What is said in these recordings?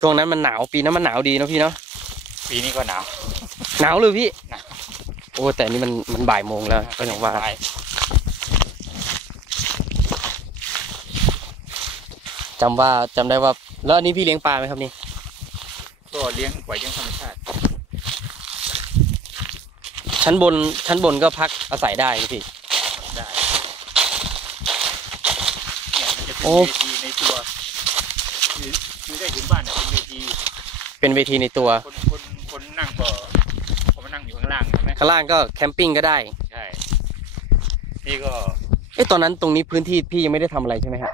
ช่วงนั้นมันหนาวปีนั้นมันหนาวดีเนอะพี่เนาะปีนี้ก็หนาว หนาวเลยพี่หนาว โอ้แต่นี่มันมันบ่ายโมงแล้วก็อย่างว่าสบยจำว่าจำได้ว่า แล้วอันนี้พี่เลี้ยงปลาไหมครับนี่ ก็เลี้ยงปล่อยเลี้ยงธรรมชาติชั้นบนชั้นบนก็พักอาศัยได้นะพี่ ได้เนี่ยมันจะเป็นโอ้ เวทีในตัวคือ คือได้ถึงบ้านเนี่ยเป็นเวทีเป็นเวทีในตัว คนคนคนนั่งก็เขามานั่งอยู่ข้างล่างใช่ไหมข้างล่างก็แคมปิ้งก็ได้ ใช่นี่ก็เอ้ตอนนั้นตรงนี้พื้นที่พี่ยังไม่ได้ทำอะไรใช่ไหมฮะ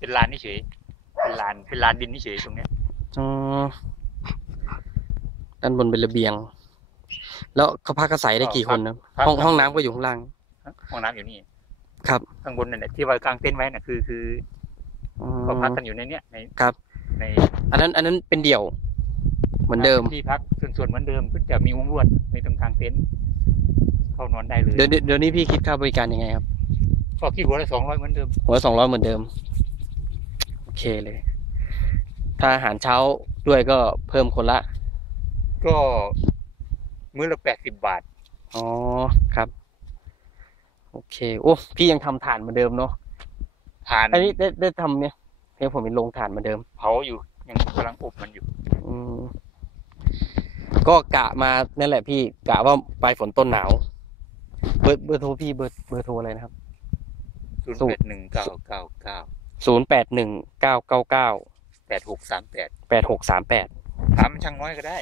เป็นลานเฉยๆเป็นลานเป็นลานดินเฉยๆตรงเนี้ยอ๋อด้านบนเป็นระเบียง แล้วเขาพักอาศัยได้กี่คนนะห้องห้องน้ำก็อยู่ข้างล่าง ห้องน้ำอยู่นี่ครับ ข้างบนนั่นแหละที่ว่ากางเต็นท์ไว้น่ะคือคืออ๋อก็พักกันอยู่ในเนี้ยในครับ ในอันนั้นอันนั้นเป็นเดี่ยว เหมือนเดิมที่พักส่วนส่วนเหมือนเดิมก็จะมีวงลวดในตรงกลางเต็นท์เข้านอนได้เลยเดี๋ยวเดี๋ยวเดี๋ยวนี้พี่คิดค่าบริการยังไงครับก็คิดหัวละสองร้อยเหมือนเดิมหัวสองร้อยเหมือนเดิม โอเคเลย ถ้าอาหารเช้าด้วยก็เพิ่มคนละ ก็มื้อละแปดสิบบาท อ๋อครับ โอเค โอ้ พี่ยังทำฐานเหมือนเดิมเนาะทาน อันนี้ได้ได้ทำเนี่ย เนี่ยผมเป็นลงฐานเหมือนเดิม เผาอยู่ยังกำลังอบมันอยู่ อืมก็กะมานั่นแหละพี่กะว่าปลายฝนต้นหนาว เบอร์เบอร์โทรพี่เบอร์เบอร์โทรอะไรนะครับ ศูนย์สูแปตรดหนึ่งเก้าเก้าเก้าศูนย์แปดหนึ่งเก้าเก้าเก้าแปดหกสามแปดแปดหกสามแปดถามช่างน้อยก็ได้